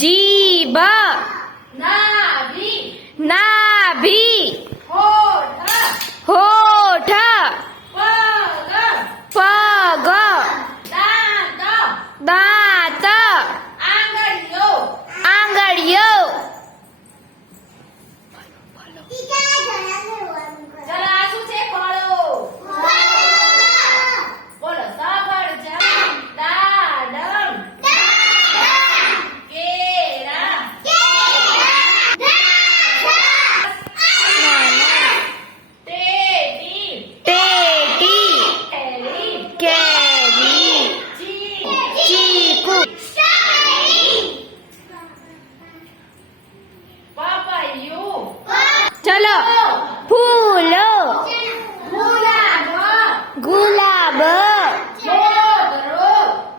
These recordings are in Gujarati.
જીભ નાભી નાભી હોઠ હોઠ પગ પગ દાંત દાંત આંગળીઓ આંગળીઓ ચલો આ શું છે ફળો બોલો સફરજન દાડમ કેળા ટેટી ટેટી કેરી કેરી ચીકુ પપૈયું ચલો ફૂલો ગુલાબ ગુલાબ મોગરો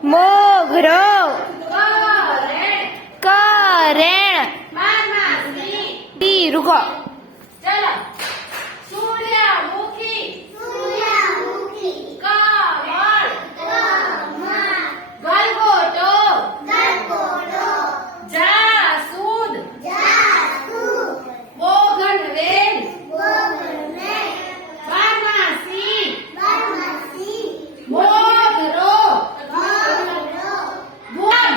મોગરો કરેણ કરેણ મામાસી રૂકો ચલો સૂર્યમુખી કમળ ગલગોટો જાસૂદ બોગનવેલ બારમાસી મોગરો ગુલાબ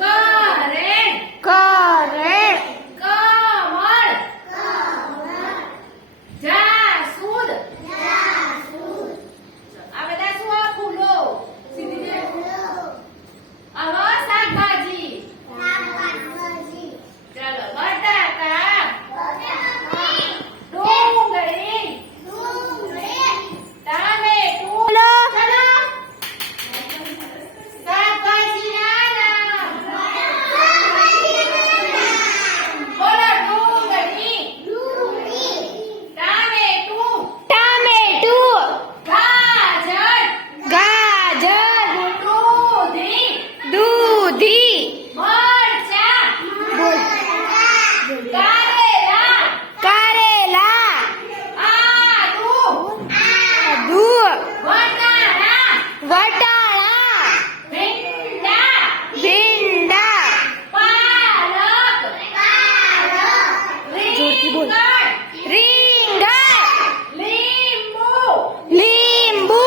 કરેણ કરેણ કમળ જાસૂદ આ બધા શું આ ફૂલો હવે શાકભાજી ચાલો બટાકા ડુંગળી ટામેટું શાકભાજીના નામ બોલો ડુંગળી ટામેટું ટામેટું ગાજર ગાજર દૂધી દૂધી મરચાં કારેલા કારેલા આદુ આદુ વટાણા વટાણા ભીંડા ભીંડા પાલક જોરથી બોલ. રીંગણ રીંગણ લીંબુ લીંબુ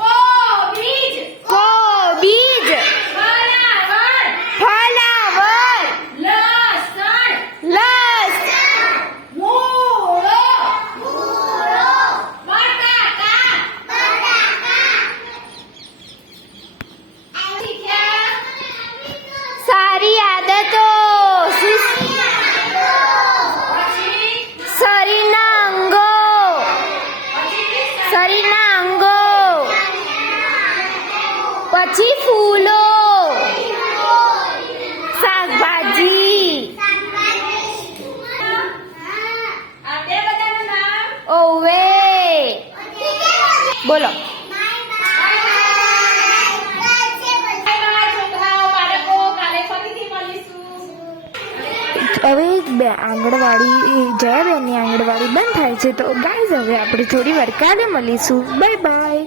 કોબીજ કોબીજ ફ્લાવર ફ્લાવર લસણ લસણ મૂળો બટાકા સારી આદતો પછી શરીરના અંગો શરીરના અંગો પછી ફૂલો શાકભાજી આ બે બધાનું નામ ઓવે બોલો છોકરાઓ બાળકો કાલે ફરીથી મળીશું હવે આંગણવાડી જયાબેનની આંગણવાડી બંધ થાય છે તો ગાઈઝ હવે આપણે થોડી વાર કાલે મળીશું બાય બાય.